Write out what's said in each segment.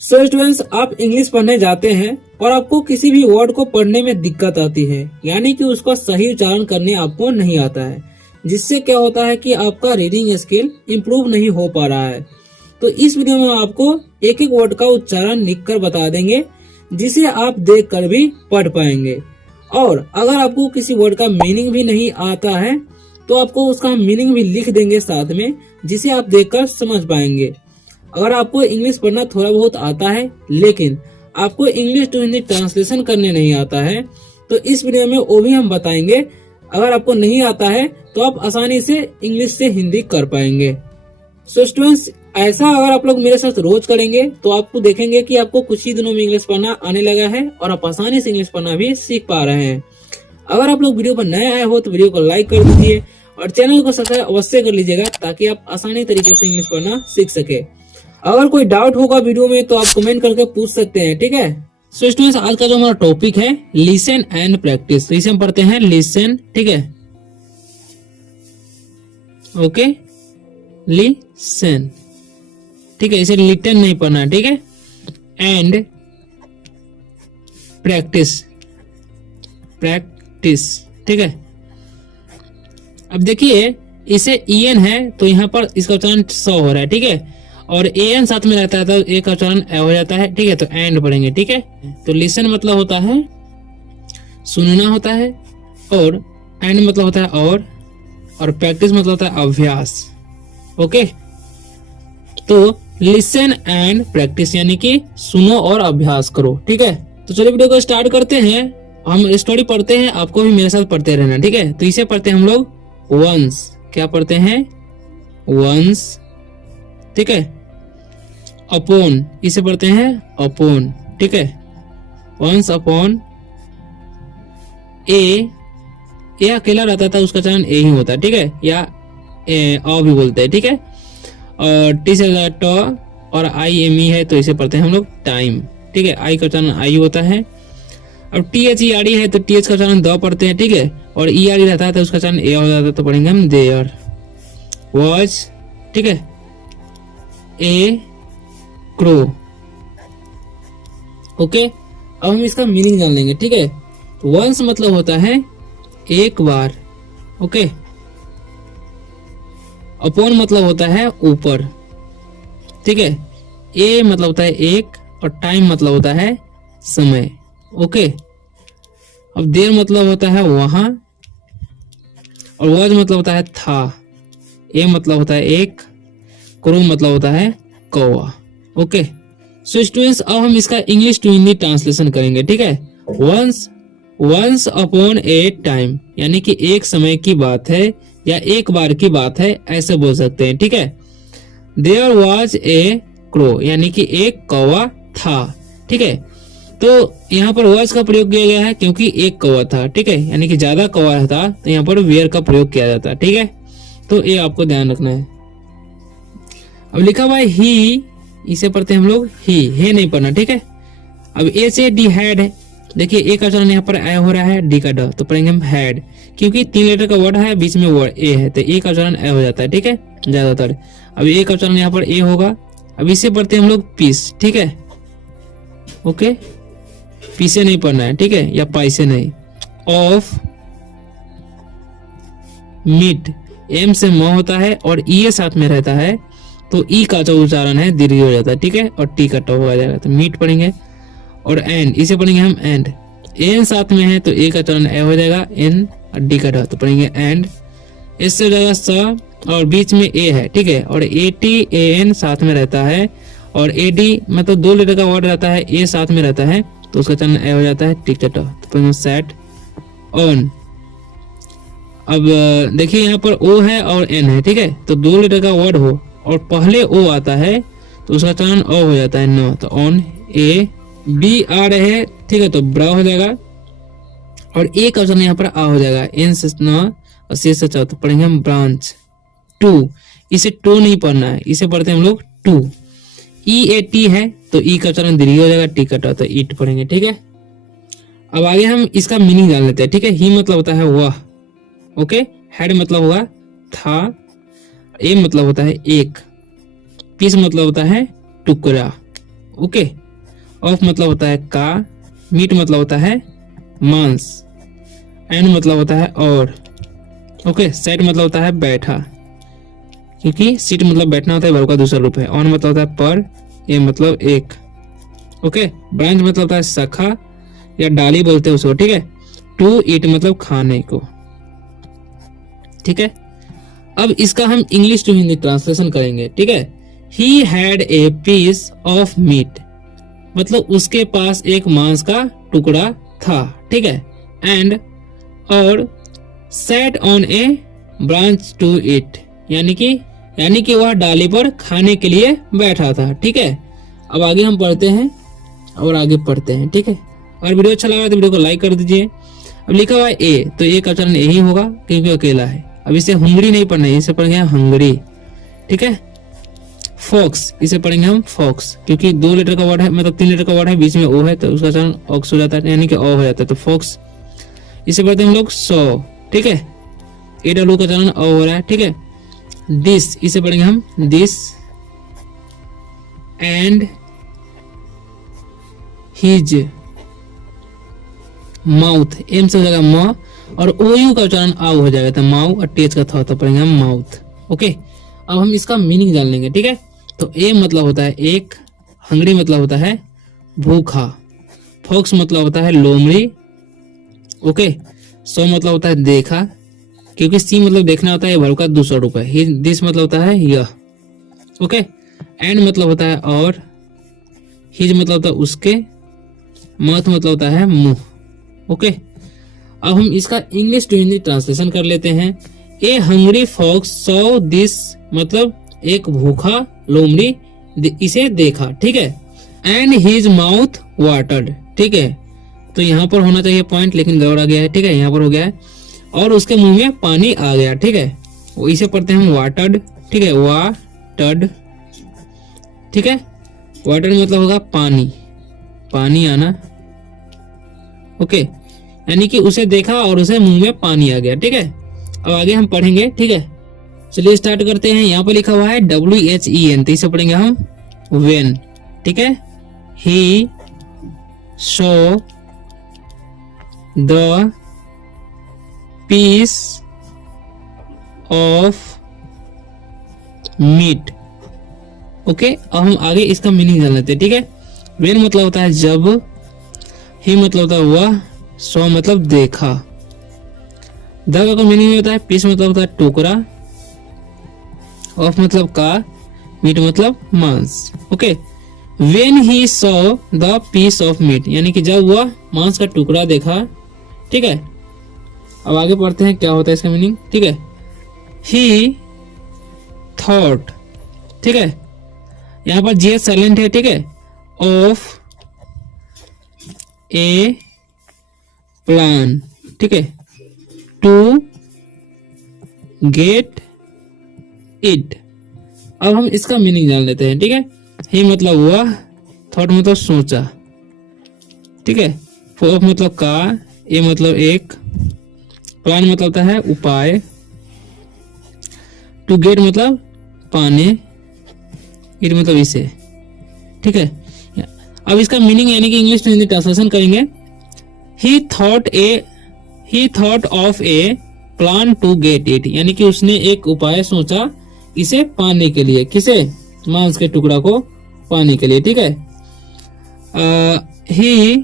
So students, आप English पढ़ने जाते हैं और आपको किसी भी वर्ड को पढ़ने में दिक्कत आती है, यानी कि उसका सही उच्चारण करने आपको नहीं आता है, जिससे क्या होता है कि आपका रीडिंग स्किल इम्प्रूव नहीं हो पा रहा है। तो इस वीडियो में आपको एक एक वर्ड का उच्चारण लिखकर बता देंगे, जिसे आप देखकर भी पढ़ पाएंगे। और अगर आपको किसी वर्ड का मीनिंग भी नहीं आता है तो आपको उसका मीनिंग भी लिख देंगे साथ में, जिसे आप देखकर समझ पाएंगे। अगर आपको इंग्लिश पढ़ना थोड़ा बहुत आता है लेकिन आपको इंग्लिश टू हिंदी ट्रांसलेशन करने नहीं आता है, तो इस वीडियो में वो भी हम बताएंगे। अगर आपको नहीं आता है तो आप आसानी से इंग्लिश से हिंदी कर पाएंगे। सो स्टूडेंट्स, ऐसा अगर आप लोग मेरे साथ रोज करेंगे तो आपको देखेंगे कि आपको कुछ ही दिनों में इंग्लिश पढ़ना आने लगा है और आप आसानी से इंग्लिश पढ़ना भी सीख पा रहे हैं। अगर आप लोग वीडियो पर नए आए हो तो वीडियो को लाइक कर दीजिए और चैनल को सब्सक्राइब अवश्य कर लीजिएगा, ताकि आप आसानी तरीके से इंग्लिश पढ़ना सीख सके। अगर कोई डाउट होगा वीडियो में तो आप कमेंट करके पूछ सकते हैं, ठीक है। सो स्टूडेंट्स, आज का जो हमारा टॉपिक है लिसन एंड प्रैक्टिस। तो इसे हम पढ़ते हैं लिसन, ठीक है। ओके, लिसन, ठीक है। इसे लिटन नहीं पढ़ना है, ठीक है। एंड प्रैक्टिस, प्रैक्टिस, ठीक है। अब देखिए, इसे ईएन है तो यहाँ पर इसका उच्चारण स हो रहा है, ठीक है। और एन साथ में रहता है तो ए का उच्चारण ए हो जाता है, ठीक है। तो एंड पढ़ेंगे, ठीक है। तो लिसन मतलब होता है सुनना होता है, और एंड मतलब होता है और प्रैक्टिस मतलब होता है अभ्यास। ओके, तो लिसन एंड प्रैक्टिस यानी कि सुनो और अभ्यास करो, ठीक है। तो चलिए वीडियो को स्टार्ट करते हैं। हम स्टोरी पढ़ते हैं, आपको भी मेरे साथ पढ़ते रहना, ठीक है। तो इसे पढ़ते हैं हम लोग वंस। क्या पढ़ते हैं? वंस, ठीक है। अपॉन, इसे पढ़ते हैं अपॉन, ठीक है। Once upon. ए अकेला रहता था, उसका उच्चारण ए ही होता है, ठीक है। या अ भी बोलते हैं, ठीक है। और टी से ट और आई एम ई है तो इसे पढ़ते हैं हम लोग टाइम, ठीक है। आई का उच्चारण आई होता है। अब T H E R E है तो टी एच का उच्चारण द पढ़ते हैं, ठीक है। और ई आर ई रहता है तो उसका उच्चारण ए हो जाता है, तो पढ़ेंगे हम देयर। वॉच, ठीक है। ए क्रो। ओके, अब हम इसका मीनिंग जान लेंगे, ठीक है। वंस मतलब होता है एक बार, ओके। अपॉन मतलब होता है ऊपर, ठीक है। ए मतलब होता है एक, और टाइम मतलब होता है समय, ओके। अब देर मतलब होता है वहां, और वॉज मतलब होता है था। ए मतलब होता है एक, क्रो मतलब होता है कौवा, ओके। सो स्टूडेंट्स, अब हम इसका इंग्लिश टू हिंदी ट्रांसलेशन करेंगे, ठीक है। वंस अपॉन ए टाइम यानी कि एक समय की बात है या एक बार की बात है, ऐसे बोल सकते हैं, ठीक है। देयर वाज ए क्रो यानी कि एक कौवा था, ठीक है। तो यहाँ पर वाज का प्रयोग किया गया है क्योंकि एक कौवा था, ठीक है। यानी कि ज्यादा कौवा था तो यहाँ पर वेयर का प्रयोग किया जाता है, ठीक है। तो ये आपको ध्यान रखना है। अब लिखा हुआ है ही, इसे पढ़ते हैं हम लोग ही, है नहीं पढ़ना, ठीक है। अब ए से डी हैड है, देखिए ए का उच्चारण यहाँ पर ए हो रहा है, डी का ड, तो पढ़ेंगे हम हैड, क्योंकि 3 लेटर का वर्ड है, बीच में वर्ड ए है तो ए का उच्चारण ए हो जाता है, ठीक है, ज्यादातर। अब ए का उच्चारण यहाँ पर ए होगा। अब इसे पढ़ते हैं हम लोग पीस, ठीक है। ओके, पीसे नहीं पढ़ना है, ठीक है, या पाइसे नहीं। ऑफ मीट, एम से म होता है और ई साथ में रहता है तो ई का जो उच्चारण है दीर्घ हो जाता है, ठीक है। और टी का ट हो जाएगा, तो मीट पढ़ेंगे। और एंड, इसे पढ़ेंगे हम एंड, एन साथ में है तो ए का उच्चारण ए हो जाएगा, एन और डी का ड, तो पढ़ेंगे एंड। इससे हो जाएगा स, और बीच में ए है, ठीक है। और ए टी ए एन साथ में रहता है, और ए डी मतलब 2 लेटर का वर्ड रहता है, ए साथ में रहता है तो उसका उच्चारण ए हो जाता है, टी का ट, तो पढ़ेंगे सेट ऑन। अब देखिए यहाँ पर ओ है और एन है, ठीक है। तो 2 लेटर का वर्ड हो और पहले ओ आता है तो उसका उच्चारण ओ हो जाता है, न, तो ऑन। ए बी आ रहे हैं, ठीक है, तो ब्रा हो जाएगा। और ए का उच्चारण यहाँ पर आ हो जाएगा, एन से न और से च, तो पढ़ेंगे हम ब्रांच। टू, इसे टू नहीं पढ़ना है, इसे पढ़ते हैं हम लोग टू। ई ए टी है तो ई का उच्चारण दीर्घ हो जाएगा, टी का ट, तो ईट पढ़ेंगे, ठीक है। अब आगे हम इसका मीनिंग जान लेते हैं, ठीक है। ही मतलब होता है वह, ओके। हेड मतलब हुआ था, ए मतलब होता है एक, पीस मतलब होता है टुकड़ा, ओके, ऑफ मतलब होता है का, मीट मतलब होता है मांस, एंड मतलब होता है और, ओके, सेट मतलब होता है बैठा, क्योंकि सीट मतलब बैठना होता है, वर्ब का दूसरा रूप है। ऑन मतलब होता है पर, ये मतलब एक, ओके। ब्रांच मतलब होता है शाखा या डाली बोलते हैं उसको, ठीक है। टू ईट मतलब खाने को, ठीक है। अब इसका हम इंग्लिश टू हिंदी ट्रांसलेशन करेंगे, ठीक है। He had a piece of meat, मतलब उसके पास एक मांस का टुकड़ा था, ठीक है। एंड और sat on a branch to eat, यानी कि वह डाली पर खाने के लिए बैठा था, ठीक है। अब आगे हम पढ़ते हैं और आगे पढ़ते हैं, ठीक है। और वीडियो अच्छा लगा तो वीडियो को लाइक कर दीजिए। अब लिखा हुआ है ए, तो ए का उच्चारण ए ही होगा क्योंकि अकेला है। अब इसे हंगरी नहीं पढ़ना है, इसे पढ़ेंगे हंगरी, ठीक है। फॉक्स, इसे पढ़ेंगे हम फॉक्स, क्योंकि 2 लेटर का वर्ड है, मतलब 3 लेटर का वर्ड है, बीच में ओ है तो उसका उच्चारण ऑक्स हो जाता है, यानी कि ओ हो जाता है, तो फॉक्स। इसे पढ़ते हैं हम लोग सौ, ठीक है। ए डब्ल्यू का उच्चारण ओ हो रहा है, ठीक है। दिस, इसे पढ़ेंगे हम this. And his mouth, M से हो जाएगा म, और ओ यू का उच्चारण आउ हो जाएगा, तो माउ, और टेज का था तो पढ़ेंगे हम माउथ, ओके। अब हम इसका मीनिंग जान लेंगे, ठीक है। तो ए मतलब होता है एक, हंगरी मतलब होता है भूखा, फॉक्स मतलब होता है लोमड़ी, ओके। सो मतलब होता है देखा, क्योंकि सी मतलब देखना होता है, वर्ब का दूसरा रूप है। दिस मतलब होता है यह, ओके। एंड मतलब होता है और, हिज मतलब होता है उसके, माउथ मतलब होता है मुंह, ओके। अब हम इसका इंग्लिश टू हिंदी ट्रांसलेशन कर लेते हैं। ए हंग्री फॉक्स सॉ दिस, मतलब एक भूखा लोमड़ी इसे देखा, ठीक है। एंड हिज माउथ वाटर्ड, ठीक है। तो यहाँ पर होना चाहिए पॉइंट, लेकिन गड़बड़ आ गया है, ठीक है। यहाँ पर हो गया है, और उसके मुंह में पानी आ गया, ठीक है। वो इसे पढ़ते हैं हम वाटर्ड, ठीक है, वाटर्ड, ठीक है। वाटर्ड मतलब होगा पानी, पानी आना, ओके। यानी कि उसे देखा और उसे मुंह में पानी आ गया, ठीक है। अब आगे हम पढ़ेंगे, ठीक है। चलिए स्टार्ट करते हैं। यहाँ पर लिखा हुआ है WHEN, तो इसे पढ़ेंगे हम वेन, ठीक है। He saw the piece of meat, okay. अब हम आगे इसका मीनिंग जान लेते हैं, ठीक है। वेन मतलब होता है जब, ही मतलब होता है वह, सो मतलब देखा, द का मीनिंग होता है पीस मतलब होता है टुकड़ा, ऑफ मतलब का, मीट मतलब मांस, okay. When he saw the piece of meat, यानी कि जब वह मांस का टुकड़ा देखा, ठीक है। अब आगे पढ़ते हैं क्या होता है इसका मीनिंग, ठीक है। ही थॉट, ठीक है, यहाँ पर जी साइलेंट है, ठीक है। ऑफ ए प्लान, ठीक है, टू गेट इट। अब हम इसका मीनिंग जान लेते हैं, ठीक है। ही मतलब वह, थॉट मतलब सोचा, ठीक है। ऑफ मतलब का, ए मतलब एक, प्लान मतलब होता है उपाय, टू गेट मतलब पाने, इट मतलब इसे, ठीक है। अब इसका मीनिंग यानी कि इंग्लिश टू हिंदी ट्रांसलेशन करेंगे। He thought of a plan to get it, यानी कि उसने एक उपाय सोचा इसे पाने के लिए, किसे, मांस के टुकड़ा को पाने के लिए, ठीक है। ही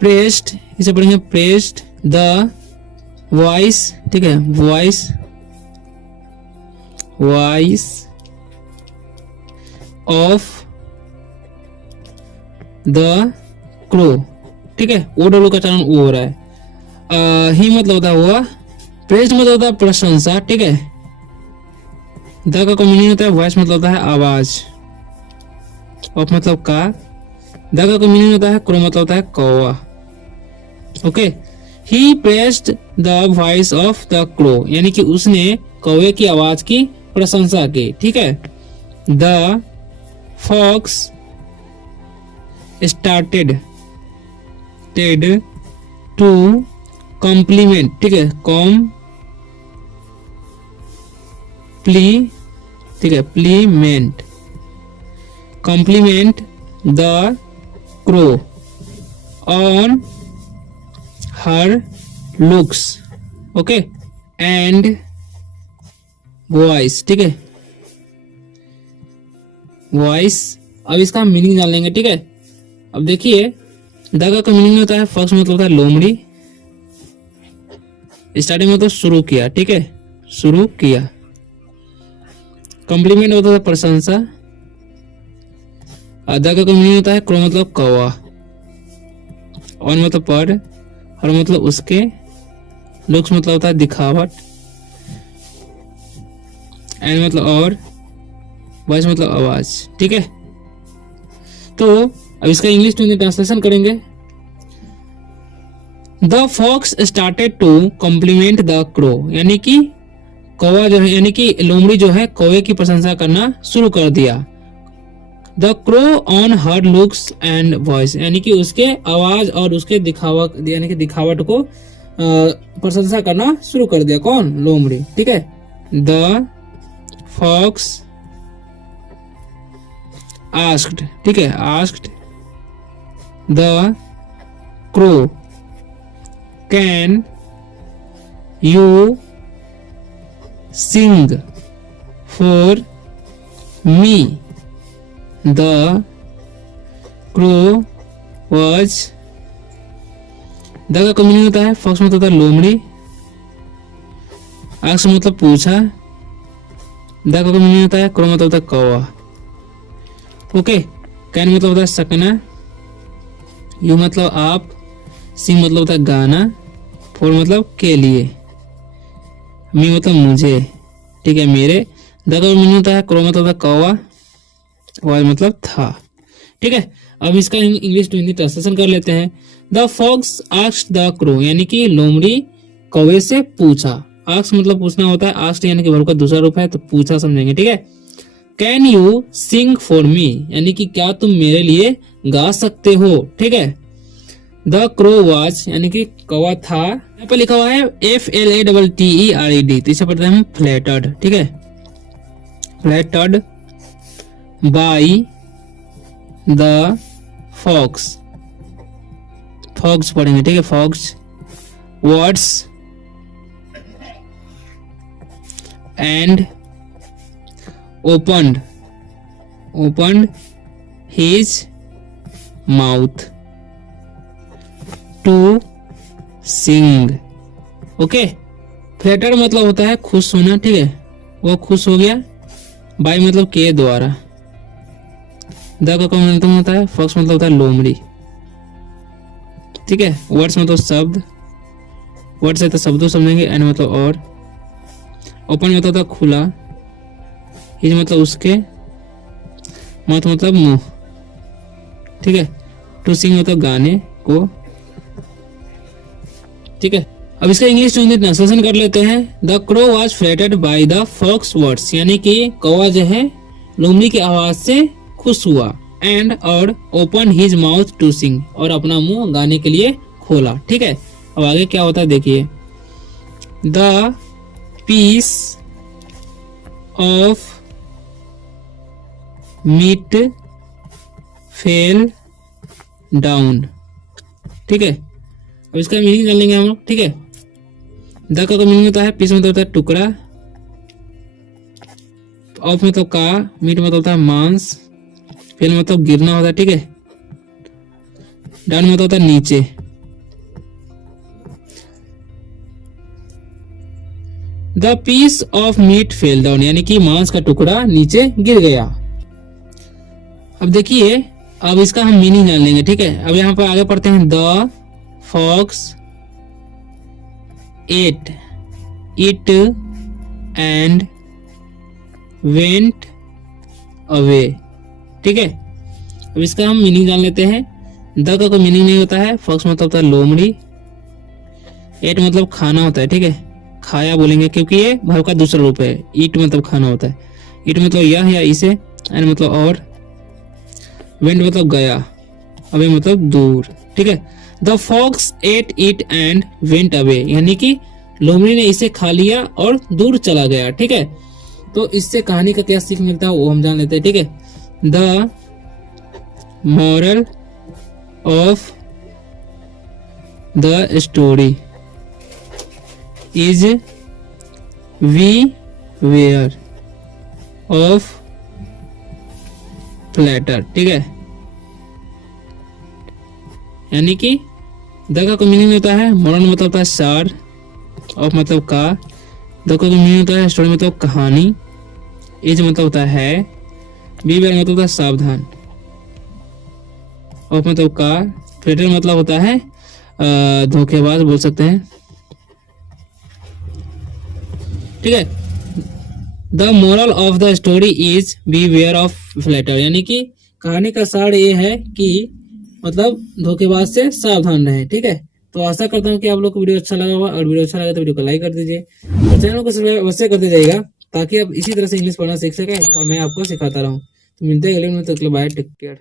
प्रेस्ड, इसे पढ़ेंगे प्रेस्ड द वॉइस, ठीक है, वॉइस ऑफ द क्रो, ठीक है। ओ डब्ल्यू का चलन ओ हो रहा है। ही मतलब होता है वह, प्रेस्ड मतलब होता है प्रशंसा, ठीक है। द का मीनिंग होता है वॉइस मतलब होता है आवाज, ऑफ मतलब का, द का मीनिंग होता है क्रो मतलब होता है कौवा, okay. He pressed the voice of the crow, यानी कि उसने कौवे की आवाज की प्रशंसा की, ठीक है। The fox started to compliment, ठीक है, ठीक है, प्लीमेंट, compliment the crow on her looks, okay, and voice, ठीक है, वॉइस। अब इसका मीनिंग जान लेंगे, ठीक है। अब देखिए द का मीनिंग होता है फर्स्ट मतलब होता है लोमड़ी, स्टार्टिंग में तो शुरू किया, ठीक है, शुरू किया। कॉम्प्लीमेंट होता है प्रशंसा, द का मीनिंग होता है क्रो मतलब कौवा, ऑन मतलब पर, हर मतलब उसके, लुक्स मतलब होता है दिखावट, एंड मतलब और, वॉइस मतलब आवाज, ठीक है। तो अब इसका इंग्लिश टू हिंदी ट्रांसलेशन करेंगे। The fox started to compliment the crow, यानी कि कौवा जो है, यानी कि लोमड़ी जो है कौवे की प्रशंसा करना शुरू कर दिया। The crow on her looks and voice, यानी कि उसके आवाज और उसके दिखावट, यानी कि दिखावट को प्रशंसा करना शुरू कर दिया। कौन? लोमड़ी, ठीक है। द फॉक्स आस्क्ड, ठीक है, asked the crow can you sing for me. The crow was, the का मीनिंग होता है फॉक्स मतलब होता है लोमड़ी, आस्क मतलब पूछा, द का मीनिंग होता है क्रो मतलब होता है कौवा, ओके। कैन मतलब होता है सकना, यू मतलब आप, सिंग मतलब होता है गाना, फॉर मतलब के लिए, मी मतलब मुझे, ठीक है, मेरे। द का मीनिंग होता है क्रो मतलब होता है कौवा, वाई मतलब था, ठीक है। अब इसका इंग्लिश टू हिंदी ट्रांसलेशन कर लेते हैं। The fox asked the crow, यानी कि लोमड़ी कौवे से पूछा। आस्क मतलब पूछना होता है, आस्क्ड यानी कि वर्ब का दूसरा रूप है, तो पूछा समझेंगे, ठीक है। Can you sing for me, यानी कि क्या तुम मेरे लिए गा सकते हो, ठीक है। द क्रो वॉज, यानी कि कौवा था, यहाँ पर लिखा हुआ है FLATTERED, तो इसे पढ़ते हैं हम फ्लैटर्ड, ठीक है, flattered by the fox, fox पढ़ेंगे, ठीक है, fox words and opened his mouth to sing, okay. Flatter मतलब होता है खुश होना, ठीक है, वो खुश हो गया। बाई मतलब के द्वारा। द का मतलब होता है फॉक्स मतलब होता है लोमड़ी, ठीक है। वर्ड्स मतलब शब्द, वर्ड से तो शब्दों समझेंगे, एंड मतलब और, ओपन मतलब होता है खुला, हिज मतलब उसके, माउथ मतलब मुंह, ठीक है, टू सिंग मतलब गाने को, ठीक है। अब इसका इंग्लिश टू हिंदी ट्रांसलेशन कर लेते हैं। The crow was flattered by the fox words, यानी कि कौवा जो है लोमड़ी की आवाज से खुश हुआ, एंड और open his mouth to sing, और अपना मुंह गाने के लिए खोला, ठीक है। अब आगे क्या होता है देखिए। The piece of meat fell down, ठीक है। अब इसका मीनिंग जान लेंगे हम लोग, ठीक है। द का मीनिंग होता है पीस मतलब होता है टुकड़ा, ऑफ मतलब का, मीट मतलब होता है मांस, फेल मतलब गिरना होता है, ठीक है, डाउन मतलब होता है नीचे। The piece of meat fell down, यानी कि मांस का टुकड़ा नीचे गिर गया। अब देखिए, अब इसका हम मीनिंग जान लेंगे, ठीक है। अब यहाँ पर आगे पढ़ते हैं। The fox ate it and went away, ठीक है। अब इसका हम मीनिंग जान लेते हैं। द का कोई मीनिंग नहीं होता है, फॉक्स मतलब होता है लोमड़ी, एट मतलब खाना होता है, ठीक है, खाया बोलेंगे क्योंकि ये वर्ब का दूसरा रूप है। ईट मतलब खाना होता है, ईट मतलब यह या इसे, एंड मतलब और, वेंट मतलब गया, अवे मतलब दूर, ठीक है। The fox ate it and went away, यानी कि लोमड़ी ने इसे खा लिया और दूर चला गया, ठीक है। तो इससे कहानी का क्या सीख मिलता है वो हम जान लेते हैं, ठीक है। The moral of the story is beware of flatter। ठीक है, यानी कि द का मीनिंग होता है मोरल मतलब होता है सार, ऑफ मतलब का, द का मीनिंग होता है स्टोरी मतलब कहानी, इज मतलब होता है, बी वेयर मतलब होता है सावधान, ऑफ मतलब का, फ्लैटर मतलब होता है धोखेबाज बोल सकते हैं। ठीक है, the moral of the story is beware of flatter, यानी कि कहानी का सार ये है कि मतलब धोखेबाज से सावधान रहे। ठीक है, तो आशा करता हूँ कि आप लोग को वीडियो अच्छा लगा होगा, और वीडियो अच्छा लगा तो वीडियो को लाइक कर दीजिए और चैनल को सब्सक्राइब अवश्य कर दीजिएगा, ताकि आप इसी तरह से इंग्लिश पढ़ना सीख सकें और मैं आपको सिखाता रहूँ। तो मिलते हैं अगले वीडियो में, तब तक के लिए बाय, टेक केयर।